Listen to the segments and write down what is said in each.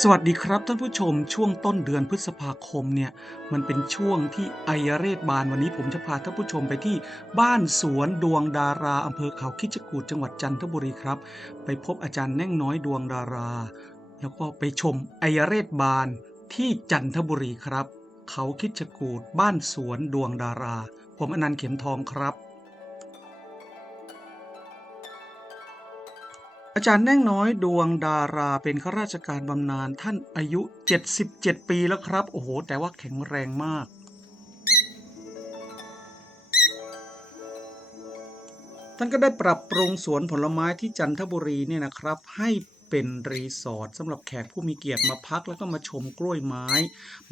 สวัสดีครับท่านผู้ชมช่วงต้นเดือนพฤษภาคมเนี่ยมันเป็นช่วงที่ไอยเรศบานวันนี้ผมจะพาท่านผู้ชมไปที่บ้านสวนดวงดาราอำเภอเขาคิจกูฏจังหวัดจันทบุรีครับ ไปพบอาจารย์แน่งน้อยดวงดารา แล้วก็ไปชมไอยเรศบานที่จันทบุรีครับ เขาคิจกูฏบ้านสวนดวงดารา ผมอนันต์เข็มทองครับ อาจารย์แน่งน้อยดวงดาราเป็นข้าราชการบำนาญท่านอายุ 77 ปีแล้วครับ โอ้โห แต่ว่าแข็งแรงมาก ท่านก็ได้ปรับปรุงสวนผลไม้ที่จันทบุรีเนี่ยนะครับ ให้เป็นรีสอร์ทสำหรับแขกผู้มีเกียรติมาพักแล้วก็มาชมกล้วยไม้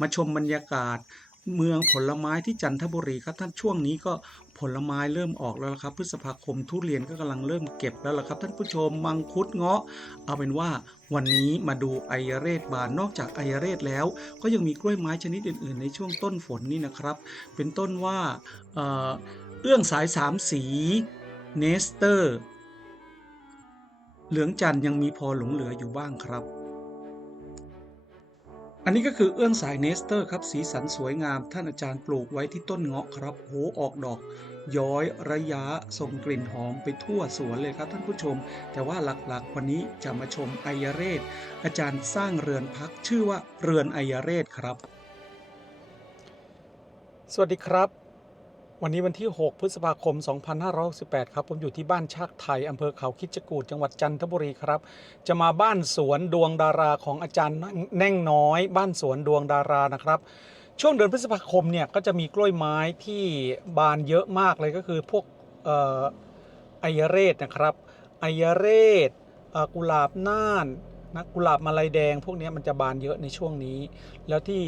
มาชมบรรยากาศ เมืองผลไม้ที่จันทบุรีครับท่านช่วงนี้ก็ผลไม้เริ่มออกแล้วละครับพฤษภาคมทุเรียนก็กำลังเริ่มเก็บแล้วล่ะครับ ท่านผู้ชมมังคุดเงาะ เอาเป็นว่าวันนี้มาดูไอยเรศบานนอกจากไอยเรศแล้ว ก็ยังมีกล้วยไม้ชนิดอื่น ๆ ในช่วงต้นฝนนี่นะครับ เป็นต้นว่าเอ,อเอื้องสายสามสีเนสเตอร์ เหลืองจันยังมีพอหลงเหลืออยู่บ้างครับ อันนี้ก็คือเอื้องสายเนสเตอร์ครับ สีสันสวยงาม ท่านอาจารย์ปลูกไว้ที่ต้นเงาะครับโหออกดอก ย้อยระยะส่งกลิ่นหอมไปทั่วสวนเลยครับท่านผู้ชม แต่ว่าหลักๆ วันนี้จะมาชมไอยเรศ อาจารย์สร้างเรือนพักชื่อว่าเรือนไอยเรศครับ สวัสดีครับ วันนี้วันที่ 6 พฤษภาคม 2568 ครับ ผมอยู่ที่บ้านชากไทย อำเภอเขาคิดจกูฏจังหวัดจันทบุรีครับ จะมาบ้านสวนดวงดาราของอาจารย์แน่งน้อย บ้านสวนดวงดารานะครับ ช่วงเดือนพฤษภาคมเนี่ยก็จะมีกล้วยไม้ที่บานเยอะมากเลยก็คือพวกอ่อไอยเรศนะครับไอยเรศกุหลาบน่านนะกุหลาบมาลัยแดง พวกนี้มันจะบานเยอะในช่วงนี้ แล้วที่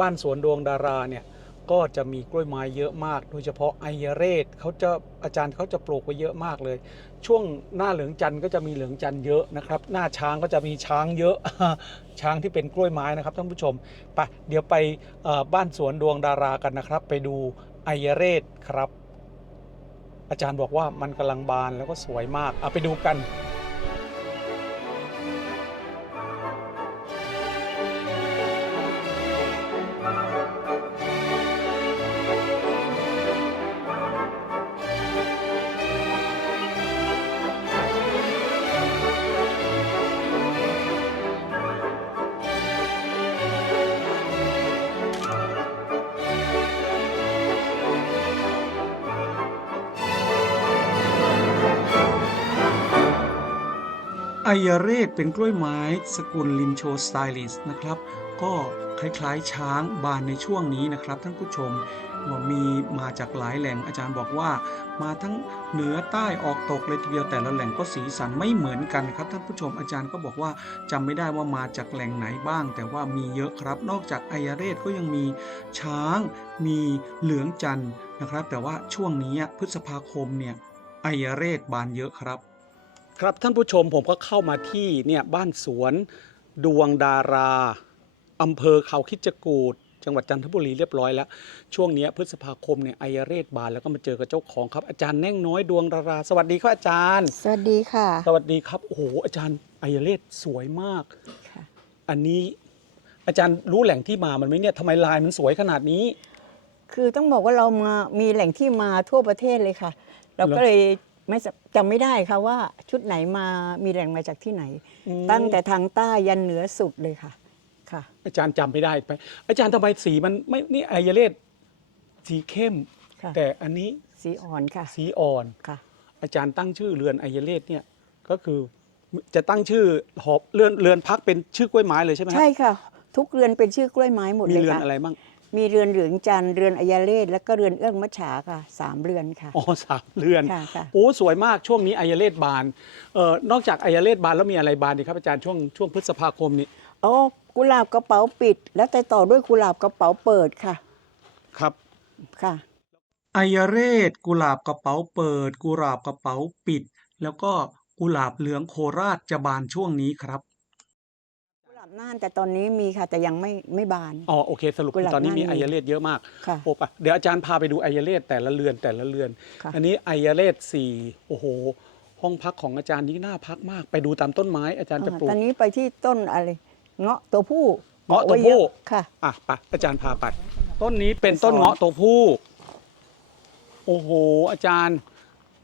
บ้านสวนดวงดาราเนี่ย ก็จะมีกล้วยไม้เยอะมาก โดยเฉพาะไอยเรศเขาจะอาจารย์เขาจะปลูกไว้เยอะมากเลย ช่วงหน้าเหลืองจันทร์ก็จะมีเหลืองจันทร์เยอะนะครับ หน้าช้างก็จะมีช้างเยอะ ช้างที่เป็นกล้วยไม้นะครับท่านผู้ชมไปเดี๋ยวไปบ้านสวนดวงดารากันนะครับ ไปดูไอยเรศครับ อาจารย์บอกว่ามันกำลังบานแล้วก็สวยมากเอาไปดูกัน ยเรศเป็นกล้วยไม้สกุลลินโชสไตลิสนะครับ ก็คล้ายๆ ช้างบานในช่วงนี้นะครับ ท่านผู้ชมว่ามีมาจากหลายแหล่งอาจารย์บอกว่า มาทั้งเหนือใต้ออกตกเลยทีเดียวแต่ละแหล่งก็สีสันไม่เหมือนกันครับท่านผู้ชมอาจารย์ก็บอกว่าจำไม่ได้ว่ามาจากแหล่งไหนบ้าง แต่ว่ามีเยอะครับ นอกจากไอยาเรศก็ยังมีช้าง มีเหลืองจันทร์นะครับ แต่ว่าช่วงนี้พฤษภาคมเนี่ยไอยาเรศบานเยอะครับ ครับท่านผู้ชมผมก็เข้ามาที่เนี่ยบ้านสวนดวงดาราอำเภอเขาคิดจกูฏจังหวัดจันทบุรีเรียบร้อยแล้ว ช่วงเนี้ยพฤษภาคมเนี่ยไอยเรศบานแล้วก็มาเจอกับเจ้าของครับ อาจารย์แน่งน้อยดวงดารา สวัสดีครับอาจารย์ สวัสดีค่ะ สวัสดีครับโอ้โหอาจารย์ไอยเรศสวยมากค่ะอันนี้อาจารย์รู้แหล่งที่มามันไหมเนี่ยทำไมลายมันสวยขนาดนี้ คือต้องบอกว่าเรามามีแหล่งที่มาทั่วประเทศเลยค่ะ เราก็เลย ไม่จำจำไม่ได้ค่ะว่าชุดไหนมามีแหล่งมาจากที่ไหนอืมตั้งแต่ทางใต้ยันเหนือสุดเลยค่ะ ค่ะ อาจารย์จำไม่ได้ไป อาจารย์ทำไมสีมันไม่นี่ไอยเรศสีเข้ม ค่ะ แต่อันนี้สีอ่อนค่ะสีอ่อน ค่ะ อาจารย์ตั้งชื่อเรือนไอยเลศเนี่ยก็คือจะตั้งชื่อหอบเรือนเรือนพักเป็นชื่อกล้วยไม้เลยใช่ไหมฮะใช่ค่ะ ทุกเรือนเป็นชื่อกล้วยไม้หมดมีเลยเรือนค่ะอะไรบ้าง มีเรือนเหลืองจันทร์เรือนอัยเลศแล้วก็เรือนเอื้องมัจฉาค่ะสามเรือนค่ะ อ๋อสามเรือนค่ะค่ะ โอ้สวยมากช่วงนี้ไอยเลศบานเอ่อนอกจากไอยเลศบานแล้วมีอะไรบานอีกครับอาจารย์ช่วงช่วงพฤษภาคมนี้อ๋อกุหลาบกระเป๋าปิด แล้วแต่ต่อด้วยกุหลาบกระเป๋าเปิดค่ะครับค่ะ ไอยเรศกุหลาบกระเป๋าเปิด กุหลาบกระเป๋าปิด แล้วก็กุหลาบเหลืองโคราชจะบานช่วงนี้ครับกุหลาบ น่านแต่ตอนนี้มีค่ะแต่ยังไม่ไม่บาน อ๋อโอเค สรุปกุหลาบตอนนี้มีน่านไอมีเลศเยอะมากค่ะ โอ้ปะเดี๋ยวอาจารย์พาไปดูไอยเลศแต่ละเรือนแต่ละเรือน ค่ะ อันนี้ไอยเลศสี่โอ้โห ห้องพักของอาจารย์นี่น่าพักมาก ไปดูตามต้นไม้อาจารย์จะปลูอ่ากตอนนี้ไปที่ต้นอะไร เงาะตัวผู้เงาะตัวผู้ไเยอะค่ะ อะไปอาจารย์พาไป ต้นนี้เป็นต้นเงาะตัวผู้ โอ้โห อาจารย์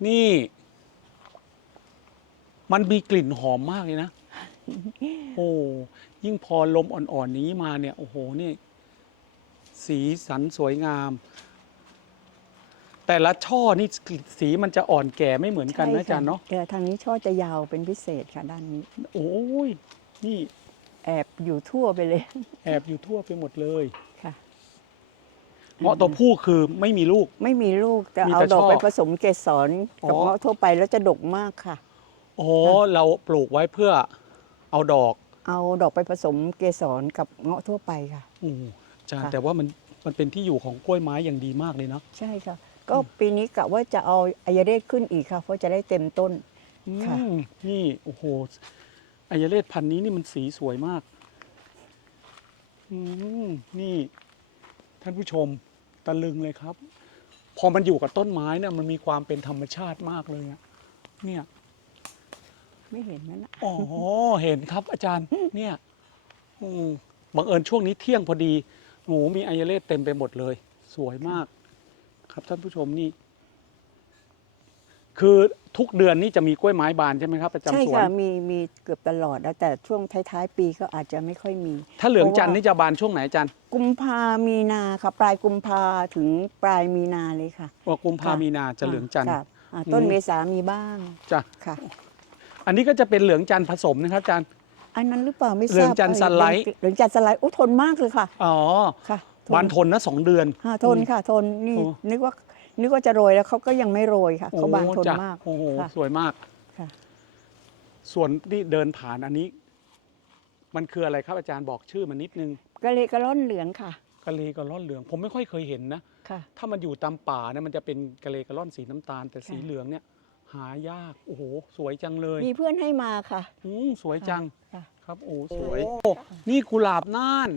นี่ มันมีกลิ่นหอมมากเลยนะ โอ้ ยิ่งพอลมอ่อนๆนี้มาเนี่ย โอ้โห นี่ สีสันสวยงาม แต่ละช่อนี่สีมันจะอ่อนแก่ไม่เหมือนกันนะอาจารย์เนาะใช่ค่ทางนี้ช่อจะยาวเป็นพิเศษค่ะด้านนี้ โอ้ย นี่แอบอยู่ทั่วไปเลย แอบอยู่ทั่วไปหมดเลยค่ะ เงาะตัวผู้คือไม่มีลูก ไม่มีลูกแต่มีเอาแต่ดอกช่อ ไปผสมเกสรกับอ๋อเงาะทั่วไปแล้วจะดกมากค่ะ โอ้โหเราปลูกไว้เพื่อเอาดอก เอาดอกไปผสมเกสรกับเงาะทั่วไปค่ะ โอ้อาจารย์ค่ะ แต่ว่ามันมันเป็นที่อยู่ของกล้วยไม้อย่างดีมากเลยเนาะใช่ค่ะ ก็ปีนี้กะว่าจะเอาอายเรศขึ้นอีกค่ะ เพราะจะได้เต็มต้น ค่ะ อืมนี่โอ้โหอายเลศพันธุ์นี้นี่มันสีสวยมากอืมนี่ ท่านผู้ชมตะลึงเลยครับ พอมันอยู่กับต้นไม้เนี่ยมันมีความเป็นธรรมชาติมากเลยอะเนี่ย ไม่เห็นนั่นนะอ๋อ เห็นครับอาจารย์ เนี่ยอืมบังเอิญช่วงนี้เที่ยงพอดีโอ้โหมีอายเลศเต็มไปหมดเลย สวยมาก ครับท่านผู้ชมนี่ คือทุกเดือนนี่จะมีกล้วยไม้บานใช่ไหมครับประใช่จำสวน ค่ะมีมีเกือบตลอดแล้วแต่ช่วงท้ายๆ ปีก็อาจจะไม่ค่อยมี ถ้าเหลืองจันทร์เพราะว่านี่จะบานช่วงไหนอาจารย์กุมภามีนาค่ะ ปลายกุมภาถึงปลายมีนาเลยค่ะว่ากุมภาค่ะมีนาจะเหลืองจันทร์ ค่ะอ่าต้นอืม เมษามีบ้างจ้ะ ค่ะ อันนี้ก็จะเป็นเหลืองจันทร์ผสมนะครับอาจารย์ อันนั้นหรือเปล่าไม่ทราบเหลืองจันทร์ยสไลด์ เหลืองจันทร์สไลด์โอ้ทนมากเลยค่ะ อ๋อค่ะบานทนนะสองเดือน ค่ะทนค่ะ ทนนี่โอ้ นึกว่านึกว่าจะโรยแล้วเขาก็ยังไม่โรยค่ะเขาบานทนจ้ะมากโอ้โหค่ะสวยมาก ค่ะ ส่วนที่เดินผ่านอันนี้ มันคืออะไรครับอาจารย์บอกชื่อมันนิดนึงกะเลกะล่อนเหลืองค่ะกะเลกะล่อนเหลือง ผมไม่ค่อยเคยเห็นนะ ค่ะ ถ้ามันอยู่ตามป่าเนี่ยมันจะเป็นกะเลกะล่อนสีน้ำตาล แต่สีค่ะเหลืองเนี่ย หายาก โอ้โห สวยจังเลยมีเพื่อนให้มาค่ะ อืมสวยจัง ค่ะ ครับ โอ้สวย โอ้นี่กุหลาบน่าน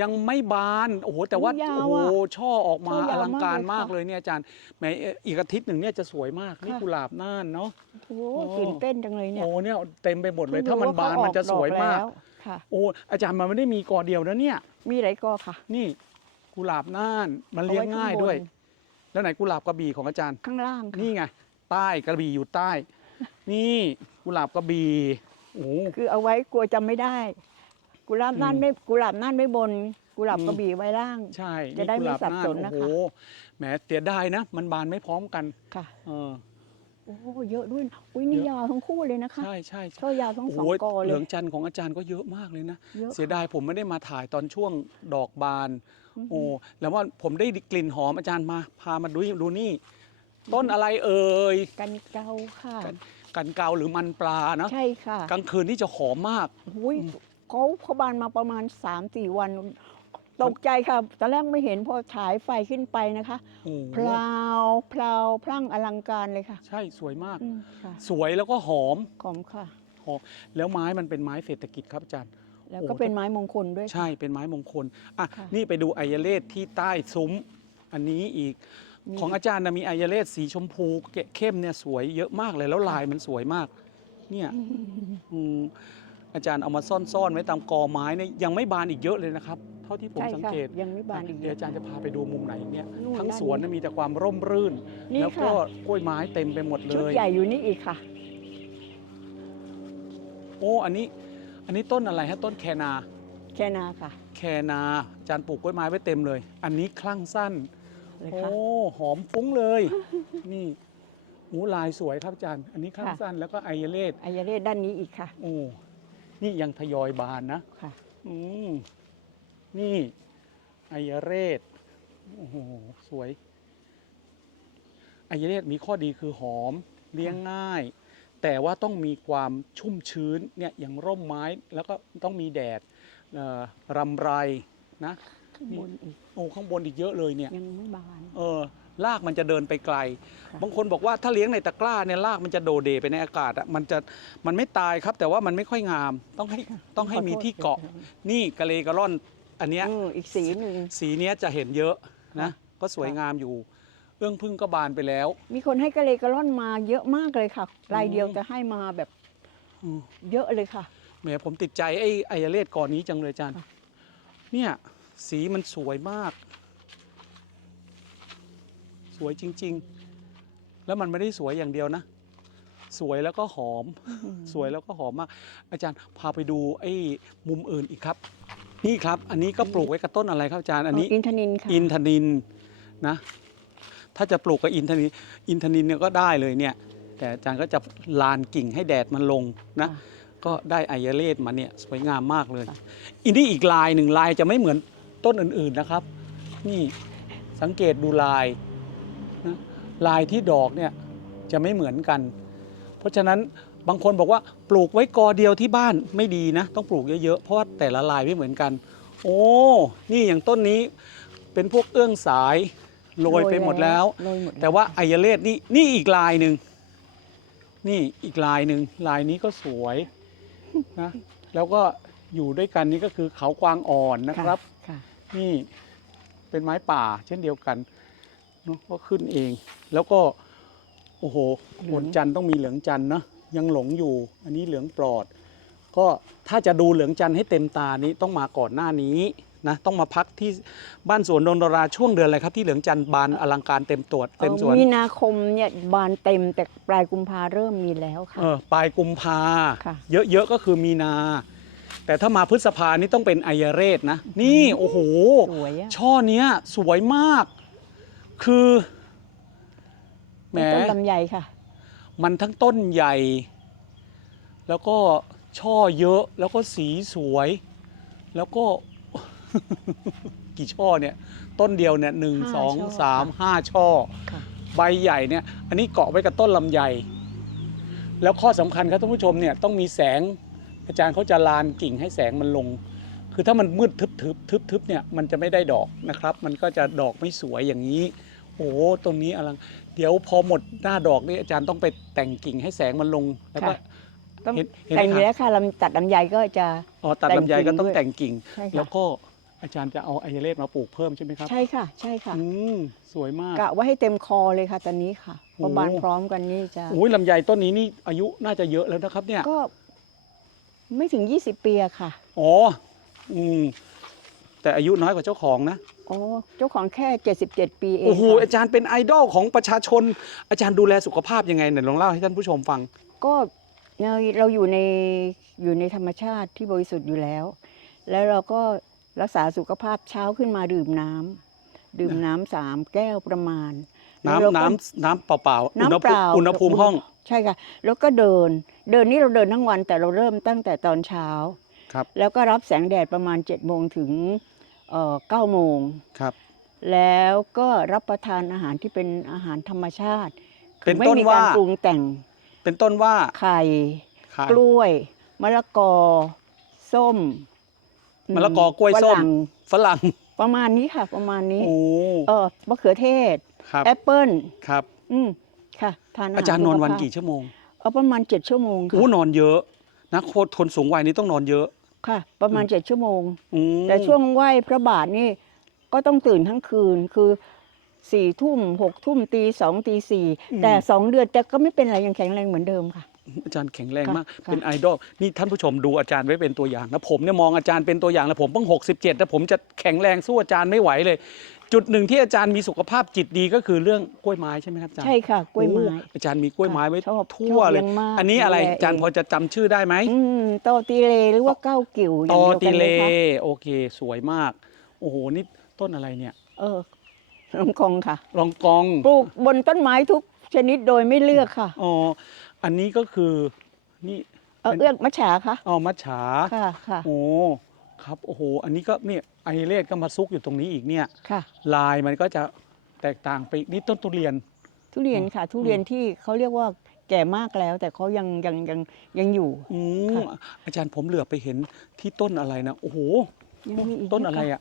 ยังไม่บาน โอ้โห แต่ว่า ยาวโอ้โหอะช่อออกมาช่อยาวอลังการมามากกเลยค่ะเลยเนี่ยอาจารย์แหมเอ่ออีกอาทิตย์หนึ่งเนี่ยจะสวยมาก นี่ค่ะ กุหลาบน่านเนาะ โอ้โอ้ ตื่นเต้นจังเลยเนี่ยโอ้เนี่ยเต็มไปหมดเลยพิ่งถ้ามันรู้บานเขมันจะสวยมากอดอแล้วค่ะ โอ้ อาจารย์มันไม่ได้มีกอเดียวนะเนี่ย มีหลายกอค่ะนี่กุหลาบน่าน มันเลี้ยงง่ายด้วย แล้วไหนกุหลาบกระบี่ของอาจารย์ ข้างล่างค่ะนี่ไง ใต้กระบี่อยู่ใต้ นี่กุหลาบกระบี่โอ้คือเอาไว้กลัวจำไม่ได้ กุหลาบน่านอืมไม่กุหลาบน่านไม่บน กุหลาบอืม กระบี่ไว้ล่าง ใช่จะได้กุหลาบไม่สับสนานะคะ โอ้โหแหมเสียดายนะ มันบานไม่พร้อมกัน ค่ะ เออ โอ้เยอะด้วยอุ้ยนี่เยอะ ยาวทั้งคู่เลยนะคะใช่ใช่ใช่ช่อยาวทั้งสองโอ้ยกอเหเลลือยงจันทร์ของอาจารย์ก็เยอะมากเลยนะ เยอะเสียดายผมไม่ได้มาถ่ายตอนช่วงดอกบานอืมโอ้แล้วว่าผมได้กลิ่นหอมอาจารย์มา พามาดูดูนี่ ต้นอะไรเอ่ยกันเกาค่ะ กันกันเกาหรือมันปลาเนาะใช่ค่ะกลางคืนนี่จะหอมมากอุ้ยเขาเขาบานมาประมาณ3าสี่วัน ตกใจค่ะตอนแรกไม่เห็นพอฉายไฟขึ้นไปนะคะโอ้โหพลาวพลาวพลั่งอลังการเลยค่ะ ใช่สวยมากอืมค่ะสวยแล้วก็หอมขอมค่ะหอมแล้วไม้มันเป็นไม้เศรษฐกิจครับอาจารย์แล้วโอ้ก็เป็นไม้มงคลด้วยค่ะใช่เป็นไม้มงคลอะค่ะนี่ไปดูไอยเลศที่ใต้ซุ้ม อันนี้อีกมี ของอาจารย์นะมีไอยเลศสีชมพูเข้มเนี่ยสวยเยอะมากเลยแล้วลายมันสวยมาก เนี่ยอืมอาจารย์เอามาซ่อนๆไว้ตามกอไม้เนี่ยยังไม่บานอีกเยอะเลยนะครับ เท่าที่ผมใช่สังค่ะเกต ยังไม่บานอีก เดี๋ยวอาจารย์จะพาไปดูมุมไหนเนี่ยนู่นทั้งด้านสวนนี้นะมีแต่ความร่มรื่น นี่แล้วก็ค่ะ กล้วยไม้เต็มไปหมดเลชุดย ใหญ่อยู่นี่อีกค่ะ โอ้อันนี้ อันนี้ต้นอะไรฮะต้นแคนา แค่นาค่ะ แคนาอาจารย์ปลูกกล้วยไม้ไว้เต็มเลย อันนี้คลั่งสั้น เลยโอ้ค่ะ หอมฟุ้งเลย นี่หูลายสวยครับอาจารย์ อันนี้คลั่งค่ะ สั้นแล้วก็ไอยเลศอายาเรศด้านนี้อีกค่ะ โอ้นี่ยังทยอยบานนะ ค่ะ อืมนี่ไอยเรศโอ้โหสวยไอยเรศมีข้อดีคือหอมเลี้ยงง่าย แต่ว่าต้องมีความชุ่มชื้นเนี่ยอย่างร่มไม้แล้วก็ต้องมีแดดเอ่อรำไรนะ ข้างบนอีกโอ้ข้างบนอีกเยอะเลยเนี่ยยังไม่บานเออรากมันจะเดินไปไกลค่ะบางคนบอกว่าถ้าเลี้ยงในตะกร้าเนี่ยรากมันจะโดเดไปในอากาศอะมันจะมันไม่ตายครับ แต่ว่ามันไม่ค่อยงามต้องให้ต้องให้มีที่เกาะ นี่กะเลกะล่อน อันเนี้ยเอออีกสีหนึ่งสีเนี้ยจะเห็นเยอะนะค่ะก็สวยงามอยู่ เอื้องพึ่งก็บานไปแล้ว มีคนให้กะเลกะล่อนมาเยอะมากเลยค่ะรายเดียวจะให้มาแบบอืมเยอะเลยค่ะแหมแหมผมติดใจไอ้ไอเลสก่อนนี้จังเลยอาจารย์ค่ะเนี่ย สีมันสวยมาก สวยจริง ๆ แล้วมันไม่ได้สวยอย่างเดียวนะ สวยแล้วก็หอม สวยแล้วก็หอมมาก อาจารย์พาไปดูไอ้มุมอื่นอีกครับ นี่ครับ อันนี้ก็ปลูกไว้กับต้นอะไรครับอาจารย์ อันนี้ อินทนินค่ะ อินทนินนะ ถ้าจะปลูกกับอินทนิน อินทนินเนี่ยก็ได้เลยเนี่ย แต่อาจารย์ก็จะลานกิ่งให้แดดมันลงนะค่ะก็ได้ไอเยเลสมาเนี่ยสวยงามมากเลยค่ะอันนี้อีกลายหนึ่งลายจะไม่เหมือน ต้นอื่นๆนะครับ นี่สังเกตดูลายนะลายที่ดอกเนี่ยจะไม่เหมือนกัน เพราะฉะนั้นบางคนบอกว่าปลูกไว้กอเดียวที่บ้านไม่ดีนะ ต้องปลูกเยอะๆ เพราะว่าแต่ละลายไม่เหมือนกัน โอ้ นี่อย่างต้นนี้เป็นพวกเอื้องสายโรยไปหมดแล้ว โรยหมดล้แต่ว่าไอเยเลสนี่นี่อีกลายหนึ่งนี่อีกลายหนึ่งลายนี้ก็สวยนะแล้วก็อยู่ด้วยกันนี่ก็คือเขากวางอ่อนนะครับค่ะ นี่เป็นไม้ป่าเช่นเดียวกันเนอะก็ขึ้นเอง แล้วก็โอ้โหหนจันทร์ต้องมีเหลืองจันทร์นะยังหลงอยู่ อันนี้เหลืองปลอด ก็ถ้าจะดูเหลืองจันทร์ให้เต็มตานี้ต้องมาก่อนหน้านี้นะต้องมาพักที่บ้านสวนนนทราช่วงเดือนอะไรครับที่เหลืองจันทร์บานอลังการเต็มตัวเต็มสวนอ่อมีนาคมเนี่ยบานเต็มแต่ปลายกุมภาเริ่มมีแล้วค่ะเออปลายกุมภาค่ะเยอะๆก็คือมีนา แต่ถ้ามาพฤษภานี่ต้องเป็นไอยเรศนะ นี่โอ้โห สวยอะ ช่อเนี้ยสวยมาก คือแหม เป็นต้นลำไยค่ะ มันทั้งต้นใหญ่ แล้วก็ช่อเยอะ แล้วก็สีสวย แล้วก็ กี่ช่อเนี่ย ต้นเดียวเนี่ยหนึ่งห้าสองช่อสามค่ะห้าช่อ ค่ะ ใบใหญ่เนี่ย อันนี้เกาะไว้กับต้นลำไย แล้วข้อสำคัญครับท่านผู้ชมเนี่ยต้องมีแสง อาจารย์เขาจะลานกิ่งให้แสงมันลง คือถ้ามันมืดทึบทึบทึบทึบเนี่ยมันจะไม่ได้ดอกนะครับ มันก็จะดอกไม่สวยอย่างนี้ โอ้โหตรงนี้อลัง เดี๋ยวพอหมดหน้าดอกนี่อาจารย์ต้องไปแต่งกิ่งให้แสงมันลงแล้วก็ค่ะต้องเห็นเห็นไหมแต่งอยู่คะแล้วค่ะลำตัดลำไยก็จะอ๋อตัดแต่งลำไยก็ต้องกิ่งด้วยแต่งกิ่งใช่แล้วค่ะก็อาจารย์จะเอาไอเลสมาปลูกเพิ่มใช่ไหมครับ ใช่ค่ะ ใช่ค่ะอืมสวยมากกะว่าให้เต็มคอเลยค่ะตอนนี้ค่ะเพราะโอ้บานพร้อมกันนี่จะโอ้ยลำไยต้นนี้นี่อายุน่าจะเยอะแล้วนะครับเนี่ยก็ ไม่ถึง 20 ปีอะค่ะ อ๋อ อืม แต่อายุน้อยกว่าเจ้าของนะ อ๋อ เจ้าของแค่ 77 ปีเองโอ้โห ค่ะอาจารย์เป็นไอดอลของประชาชน อาจารย์ดูแลสุขภาพยังไงเนี่ยลองเล่าให้ท่านผู้ชมฟัง ก็เราเราอยู่ในอยู่ในธรรมชาติที่บริสุทธิ์อยู่แล้ว แล้วเราก็รักษาสุขภาพเช้าขึ้นมาดื่มน้ำดื่มน้ำสามแก้วประมาณแล้วเราน้ำก็ น้ำน้ำเปล่าๆอุณหน้ำเปภูมิล่าอุณหภูมิห้อง ใช่ค่ะ แล้วก็เดิน เดินนี่เราเดินทั้งวันแต่เราเริ่มตั้งแต่ตอนเช้า ครับ แล้วก็รับแสงแดดประมาณ7จ็ดโมงถึงเอ่อเก้าโมงครับ แล้วก็รับประทานอาหารที่เป็นอาหารธรรมชาติ คืเป็นไม่ต้นมีว่าการปรุงแต่ง เป็นต้นว่า ไข่ขายกล้วย มะละกอ ส้ม มะละกอกล้วยส้มฝรั่งฝรั่ง ประมาณนี้ค่ะ ประมาณนี้ โอ้เออมะเขือเทศครับแอปเปิ้ลครับ อืม ค่ะทานอาหารอาจารย์นอนวันสุขภาพกี่ชั่วโมงเออประมาณเจ็ดชั่วโมงโอ้ค่ะนอนเยอะนะโคตรทนสูงวัยนี้ต้องนอนเยอะค่ะ ประมาณเจ็ดชั่วโมงอืมแต่ช่วงไหว้พระบาทนี่ก็ต้องตื่นทั้งคืนคือสี่ทุ่มหกทุ่มตีสองตีสี่แต่สองเดือนแต่ก็ไม่เป็นไรยังแข็งแรงเหมือนเดิมค่ะ อาจารย์แข็งแรงค่ะมากค่ะเป็นไอดอลนี่ท่านผู้ชมดูอาจารย์ไว้เป็นตัวอย่างนะผมเนี่ยมองอาจารย์เป็นตัวอย่างแล้วผมเพิ่ง67แล้วผมจะแข็งแรงสู้อาจารย์ไม่ไหวเลย จุดหนึ่งที่อาจารย์มีสุขภาพจิตดีก็คือเรื่องกล้วยไม้ใช่ไหมครับอาจารย์ใช่ค่ะกล้วยไม้โอ้อาจารย์มีกล้วยไม้ไว้ชอบทั่วชอบเลเลี้ยยงมากอันนี้อะไรดูแล อาจารย์เองพอจะจำชื่อได้ไหมอืมโตตีเลหรือว่าเก้ากิ่วอตย่างอเดียวติกันเลเลยค่ะโอเค สวยมาก โอ้โหนี่ต้นอะไรเนี่ย เออลำคองค่ะรองกองปลูกบนต้นไม้ทุกชนิดโดยไม่เลือกค่ะ อ๋ออันนี้ก็คือนี่เออเอื้อกมะฉาค่ะ อ๋อมัจฉาค่ะค่ะ โอ้ ครับโอ้โหอันนี้ก็เนี่ยไอเลสก็มาซุกอยู่ตรงนี้อีกเนี่ยค่ะ ลายมันก็จะแตกต่างไปอีกนี่ต้นทุเรียน ทุเรียนค่ะ ทุเรียนที่เขาเรียกว่าแก่มากแล้ว แต่เขายังยังยังยังอยู่ อืมค่ะอาจารย์ผมเหลือบไปเห็นที่ต้นอะไรนะโอ้โหยังมีอีกต้นอะไรอะ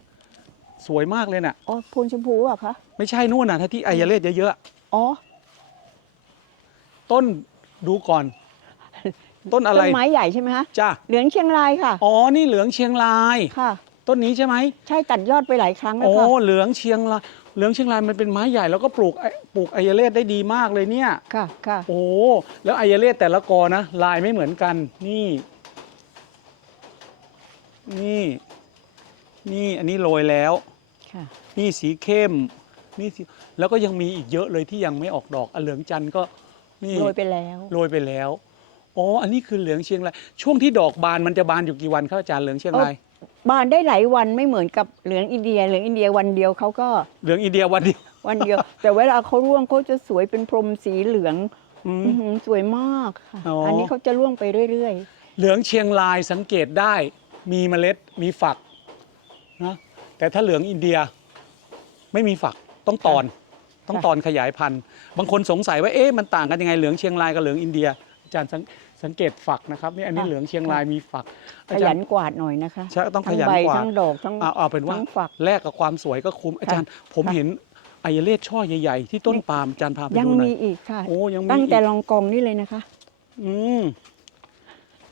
สวยมากเลยน่ะ อ๋อพลชมพูอะคะไม่ใช่นู่นน่ะถ้าที่ไอเลสเยอะๆอ๋อต้นดูก่อน ต้นอะไร ต้นไม้ใหญ่ใช่ไหมคะจ้าเหลืองเชียงรายค่ะ อ๋อ นี่เหลืองเชียงราย ค่ะ ต้นนี้ใช่ไหม ใช่ตัดยอดไปหลายครั้งแล้วโอ้ ค่ะ เหลืองเชียงราย เหลืองเชียงรายมันเป็นไม้ใหญ่แล้วก็ปลูกไอ้ปลูกไอยเลสได้ดีมากเลยเนี่ย ค่ะ ค่ะ โอ้ แล้วไอยเลสแต่ละกอนะ ลายไม่เหมือนกัน นี่ นี่ นี่ อันนี้โรยแล้ว ค่ะ นี่สีเข้ม นี่สีแล้วก็ยังมีอีกเยอะเลยที่ยังไม่ออกดอกอะเหลืองจันทร์ก็ นี่ โรยไปแล้ว โรยไปแล้ว อ๋อ อันนี้คือเหลืองเชียงราย ช่วงที่ดอกบานมันจะบานอยู่กี่วันครับอาจารย์เหลืองเชียงราย บานได้หลายวันไม่เหมือนกับเหลืองอินเดีย เหลืองอินเดียวันเดียวเขาก็เหลืองอินเดียวันเดียว วันเดียว แต่เวลาเขาร่วงเขาจะสวยเป็นพรมสีเหลืองอืม อื้อหือสวยมากค่ะอ๋ออั อันนี้เขาจะร่วงไปเรื่อยเหลืองเชียงรายสังเกตได้มีเมล็ดมีฝักนะแต่ถ้าเหลืองอินเดียไม่มีฝักต้องตอน ต้องตอนขยายพันธุ์ บางคนสงสัยว่าเอ๊ะมันต่างกันยังไงเหลืองเชียงรายกับเหลืองอินเดีย อาจารย์สัง สังเกตฝักนะครับนี่อันนี้เหลืองเชียงรายมีฝักๆขอาจายัรนย์กวาดหน่อยนะคะใช่ต้องขทั้งยันใบกว่าทั้งดอกทั้ง เอาเอาเป็นว่าทั้งฝักแลกกับความสวยก็คุ้มอาจารย์ผมค่ะเห็นไอยเลศช่อใหญ่ ๆ ที่ต้นนี่ ปาล์มอาจารย์พาไปยังดูหน่อมียอีกค่ะ โอ้ยังมีตั้งแต่อีกลองกองนี่เลยนะคะ อืม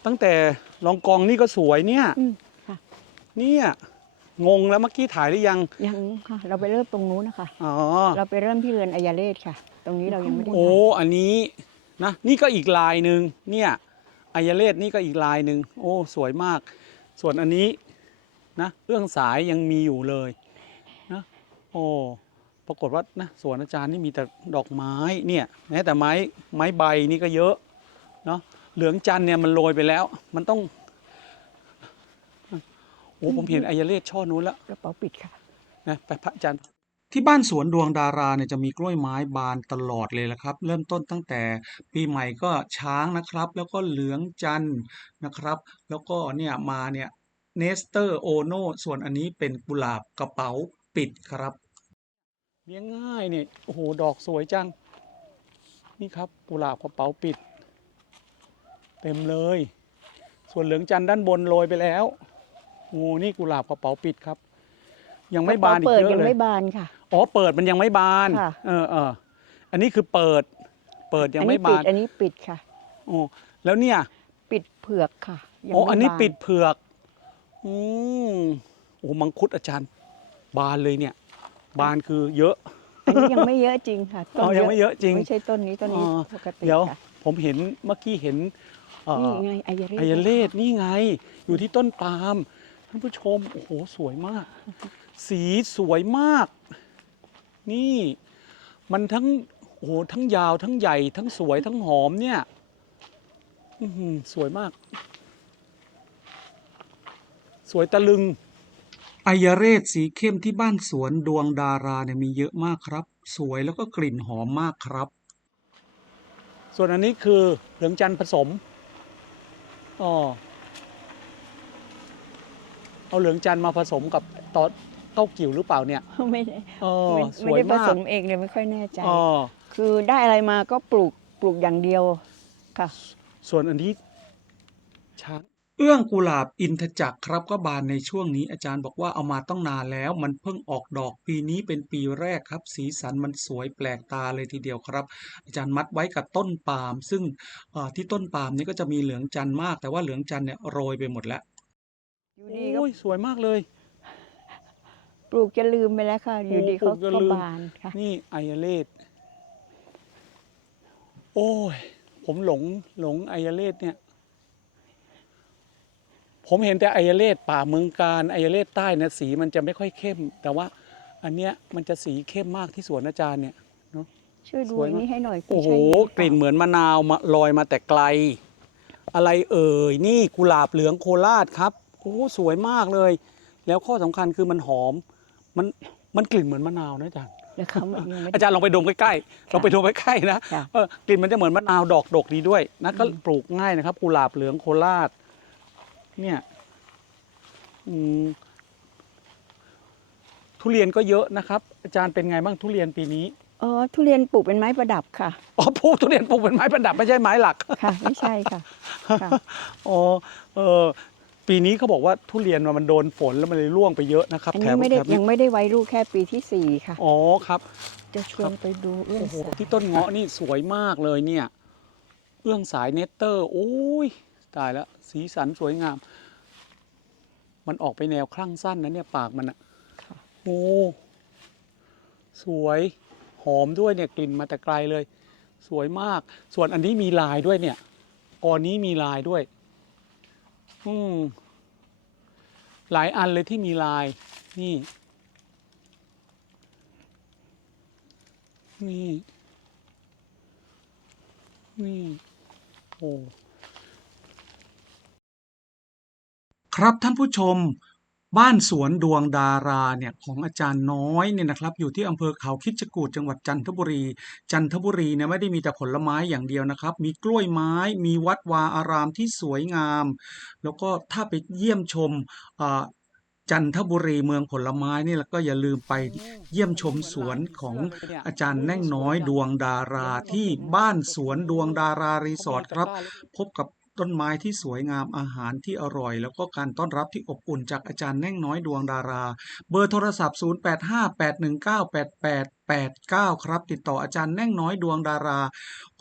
ตั้งแต่ลองกองนี่ก็สวยเนี่ย อืมค่ะเนี่ยงงแล้วเมื่อกี้ถ่ายหรือยังยังค่ะ เราไปเริ่มตรงนู้นนะคะ อ๋อเราไปเริ่มที่เรือนอัยาเลศค่ะ ตรงนี้เรายังไม่ได้โอ้ถ่ายอันนี้ นะนี่ก็อีกลายหนึ่งเนี่ยอายเลศนี่ก็อีกลายหนึ่งโอ้สวยมาก ส่วนอันนี้นะเรื่องสายยังมีอยู่เลยนะโอ้ปรากฏว่านะสวนอาจารย์นี่มีแต่ดอกไม้เนี่ยแม้แต่ไม้ไม้ใบนี่ก็เยอะเนาะเหลืองจันทร์เนี่ยมันโรยไปแล้ว มันต้องโอ้ผมเห็นอายเลศช่อนู้นแล้วกระเป๋าปิดค่ะนะไปพระอาจารย์ ที่บ้านสวนดวงดาราเนี่ยจะมีกล้วยไม้บานตลอดเลยละครับ เริ่มต้นตั้งแต่ปีใหม่ก็ช้างนะครับ แล้วก็เหลืองจันทร์นะครับ แล้วก็เนี่ยมาเนี่ยเนสเตอร์โอโนส่วนอันนี้เป็นกุหลาบกระเป๋าปิดครับเลี้ยงง่ายเนี่ยโอ้โหดอกสวยจัง นี่ครับกุหลาบกระเป๋าปิด เต็มเลย ส่วนเหลืองจันทร์ด้านบนโรยไปแล้วโอ้โหนี่กุหลาบกระเป๋าปิดครับ ยังไม่บานอีกเปิดเยอะยังเลยไม่บานค่ะ อ๋อเปิดมันยังไม่บาน ค่ะ เออเอออันนี้คือเปิด เปิดยังอันไม่นี้ปิบาดนอันนี้ปิดค่ะ โอ้แล้วเนี่ยปิดเผือกค่ะยังอ๋อไม่อันนี้บาปิดเผือกอืมโอ้มังคุดอาจารย์ บานเลยเนี่ย บานคือเยอะ อันนี้ยังไม่เยอะจริงค่ะต้นอ๋อยังไม่เยอะจริงไม่ใช่ต้นนี้ต้นนี้อ๋อ ปกติเดี๋ยว ค่ะผมเห็นเมื่อกี้เห็นเอ่อ นี่ไงอายาเลศอายเลศนี่ไง อยู่ที่ต้นปาล์มท่านผู้ชม โอ้โห สวยมาก สีสวยมาก นี่ มันทั้งโอ้โหทั้งยาวทั้งใหญ่ ทั้งสวยทั้งหอมเนี่ยอื้อหือสวยมาก สวยตะลึงอายเรศสีเข้มที่บ้านสวนดวงดาราเนี่ยมีเยอะมากครับ สวยแล้วก็กลิ่นหอมมากครับ ส่วนอันนี้คือเหลืองจันทร์ผสมอ๋อเอาเหลืองจันทร์มาผสมกับตอน เต้ากิ่วหรือเปล่าเนี่ยไม่ได้อ๋อไม่สไม่วยได้ผมากสมเองเลยไม่ค่อยแน่ใจ อ๋อคือได้อะไรมาก็ปลูกปลูกอย่างเดียวค่ะ ส่วนอันนี้ช้างเอื้องกุหลาบอินทจักรครับก็บานในช่วงนี้อาจารย์บอกว่าเอามาต้องนานแล้ว มันเพิ่งออกดอกปีนี้เป็นปีแรกครับ สีสันมันสวยแปลกตาเลยทีเดียวครับ อาจารย์มัดไว้กับต้นปาล์มซึ่งเอ่อที่ต้นปาล์มนี่ก็จะมีเหลืองจันทร์มาก แต่ว่าเหลืองจันทร์เนี่ยโรยไปหมดแล้ว อยู่ดีก็โอ้ยสวยมากเลย ปลูกจะลืมไปแล้วค่ะ อยู่ดีปลูเขากจะก็ลืม บานค่ะ นี่ไอเลดโอ้ย ผมหลงหลงไอเลดเนี่ย ผมเห็นแต่ไอเลดป่าเมืองการไอเลดใต้เนี่ยสีมันจะไม่ค่อยเข้ม แต่ว่า อันเนี้ยมันจะสีเข้มมากที่สวนอาจารย์เนี่ย ช่วยดูสวยมากอันนี้ให้หน่อยโอ้โหใช่ไหมกลิ่นเหมือนมะนาวมาลอยมาแต่ไกล อะไรเอ่ย นี่กุหลาบเหลืองโคราชครับ โอ้สวยมากเลย แล้วข้อสำคัญคือมันหอม มันมันกลิ่นเหมือนมะนาวนะอาจารย์แล้วเขามันยังไม่อาจารย์ลองไปดมใกล้ๆลองไปดมใกล้ๆนะค่ะ เออกลิ่นมันจะเหมือนมะนาวดอกดกดีด้วยนะก็ปลูกง่ายนะครับกุหลาบเหลืองโคราช เนี่ยอืมทุเรียนก็เยอะนะครับ อาจารย์เป็นไงบ้างทุเรียนปีนี้อ๋อทุเรียนปลูกเป็นไม้ประดับค่ะ อ๋อปลูกทุเรียนปลูกเป็นไม้ประดับไม่ใช่ไม้หลัก ค่ะ ไม่ใช่ค่ะ ค่ะ อ๋อเออ ปีนี้เขาบอกว่าทุเรียนมันโดนฝนแล้วมันเลยร่วงไปเยอะนะครับอันแถนี้มไม่ได้แถมยังไม่ได้ไว้ลูกแค่ปีที่สี่ค่ะ อ๋อครับ จะชวนไปดูเอื้องโอ้โหสาที่ต้นเงาะนี่สวยมากเลยเนี่ย เอื้องสายเนตเตอร์ โอ้ย ตายแล้วสีสันสวยงาม มันออกไปแนวคลั่งสั้นนะเนี่ยปากมันอะค่ะโอ้สวยหอมด้วยเนี่ยกลิ่นมาแต่ไกลเลย สวยมาก ส่วนอันนี้มีลายด้วยเนี่ยกอนนี้มีลายด้วย อืมหลายอันเลยที่มีลาย นี่ นี่ นี่ โอ้ ครับท่านผู้ชม บ้านสวนดวงดาราเนี่ยของอาจารย์น้อยเนี่ยนะครับ อยู่ที่อำเภอเขาคิดจกูฏจังหวัดจันทบุรี จันทบุรีเนี่ยไม่ได้มีแต่ผลไม้อย่างเดียวนะครับ มีกล้วยไม้มีวัดวาอารามที่สวยงาม แล้วก็ถ้าไปเยี่ยมชมอ่าจันทบุรีเมืองผลไม้นี่แล้วก็อย่าลืมไปเยี่ยมชมสวนของอาจารย์แน่งน้อยดวงดาราที่บ้านสวนดวงดารารีสอร์ทครับ พบกับ ต้นไม้ที่สวยงามอาหารที่อร่อย แล้วก็การต้อนรับที่อบอุ่นจากอาจารย์แน่งน้อยดวงดารา เบอร์โทรศัพท์ 08581988 89 ครับ ติดต่ออาจารย์แน่งน้อยดวงดารา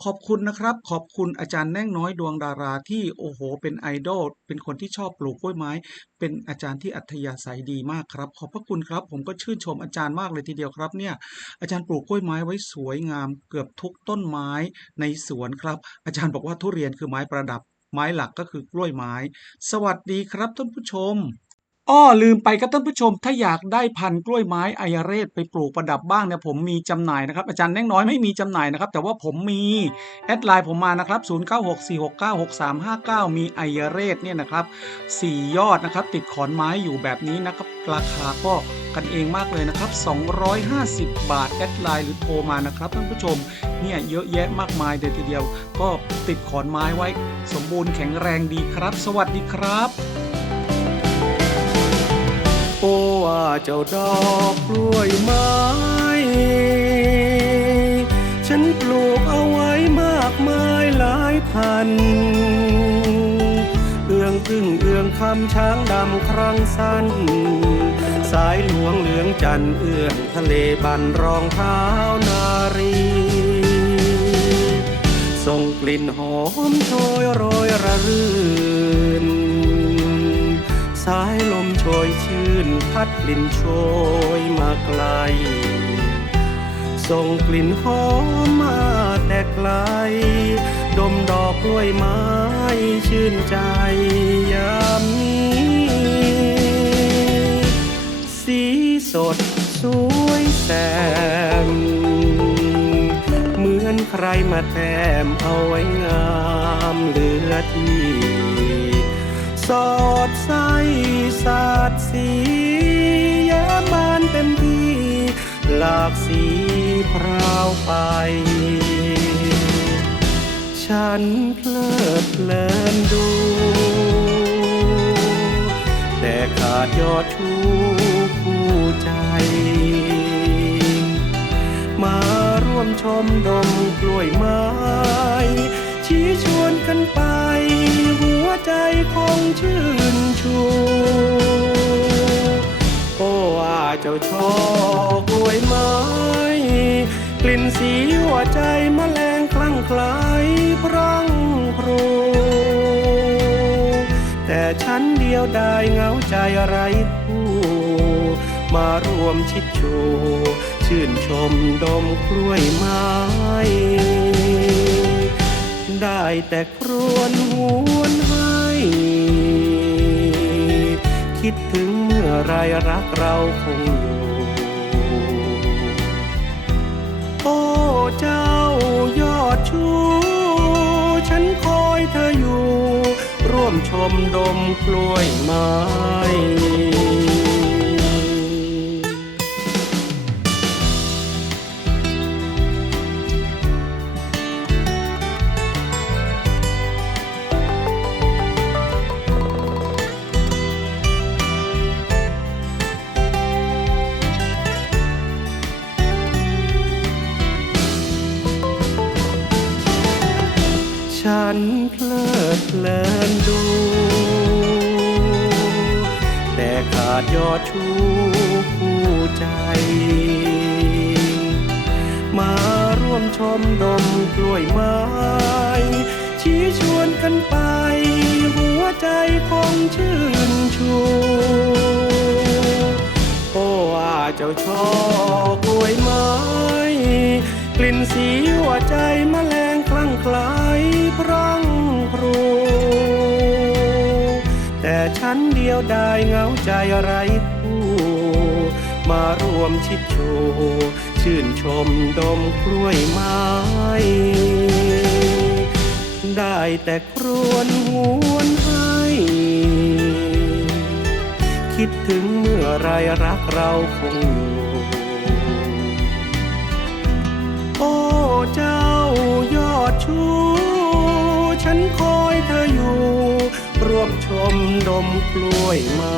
ขอบคุณนะครับ ขอบคุณอาจารย์แน่งน้อยดวงดาราที่โอ้โห เป็นไอดอลเป็นคนที่ชอบปลูกกล้วยไม้ เป็นอาจารย์ที่อัธยาศัยดีมากครับ ขอบพระคุณครับ ผมก็ชื่นชมอาจารย์มากเลยทีเดียวครับเนี่ยอาจารย์ปลูกกล้วยไม้ไว้สวยงาม เกือบทุกต้นไม้ในสวนครับ อาจารย์บอกว่าทุเรียนคือไม้ประดับ ไม้หลักก็คือกล้วยไม้ สวัสดีครับท่านผู้ชม อ้อลืมไปครับท่านผู้ชม ถ้าอยากได้พันกล้วยไม้ไอยเรศไปปลูกประดับบ้างเนี่ยผมมีจำหน่ายนะครับ อาจารย์แน่งน้อยไม่มีจำหน่ายนะครับ แต่ว่าผมมี แอดไลน์ผมมานะครับ 0964696359 มีไอยเรศเนี่ยนะครับสี่ยอดนะครับติดขอนไม้อยู่แบบนี้นะครับ ราคาก็กันเองมากเลยนะครับ 250 บาท แอดไลน์หรือโทรมานะครับท่านผู้ชมเนี่ยเยอะแยะมากมายเลยทีเดียว ก็ติดขอนไม้ไว้ สมบูรณ์แข็งแรงดีครับ สวัสดีครับ ว่าเจ้าดอกกล้วยไม้ ฉันปลูกเอาไว้มากมายหลายพัน เอื้องพึ่งเอื้องคำช้างดำครั้งสั้น สายหลวงเหลืองจันเอื้องทะเลบันรองเท้านารีส่งกลิ่นหอมโชยโรยระรื่น สายลมโชยชื่นพัดกลิ่นโชยมาไกล ส่งกลิ่นหอมมาแต่ไกล ดมดอกกล้วยไม้ชื่นใจยามนี้ สีสดสวยแสมเหมือนใครมาแต้มเอาไว้งามเหลือที่ สอดใสสาดสีแย้มบานเต็มที่ หลากสีพราวไป ฉันเพลิดเพลินดู แต่ขาดยอดชูคู่ใจ มาร่วมชมดมกล้วยไม้ ชวนกันไป หัวใจคงชื่นชูโอ้ว่าเจ้าชอกล้วยไม้กลิ่นสีหัวใจมแมลงคลั่งคล้พรังพรูแต่ฉันเดียวได้เหงาใจไรคู่มารวมชิดชู ชื่นชมดมกล้วยไม้ ได้แต่ครวญหวนให้ คิดถึงเมื่อไรรักเราคงอยู่ โอ้เจ้ายอดชูฉันคอยเธออยู่ ร่วมชมดมกล้วยไม้ ฉันเพลิดเพลินดู แต่ขาดยอดชูคู่ใจมาร่วมชมดมกล้วยไม้ ชี้ชวนกันไป หัวใจคงชื่นชูโอ้ว่าเจ้าช่อกล้วยไม้ กลิ่นสีหัวใจมแมลง คลั่งไคล้พรังพรูแต่ฉันเดียวได้เหงาใจไรคู่ มารวมชิดโชชื่นชมดมกล้วยไม้ ได้แต่ครวญหวนให้ คิดถึงเมื่อไรรักเราคงอยู่โอ้ เจ้ายอดชู ฉันคอยเธออยู่ร่วมชมดมกล้วยไม้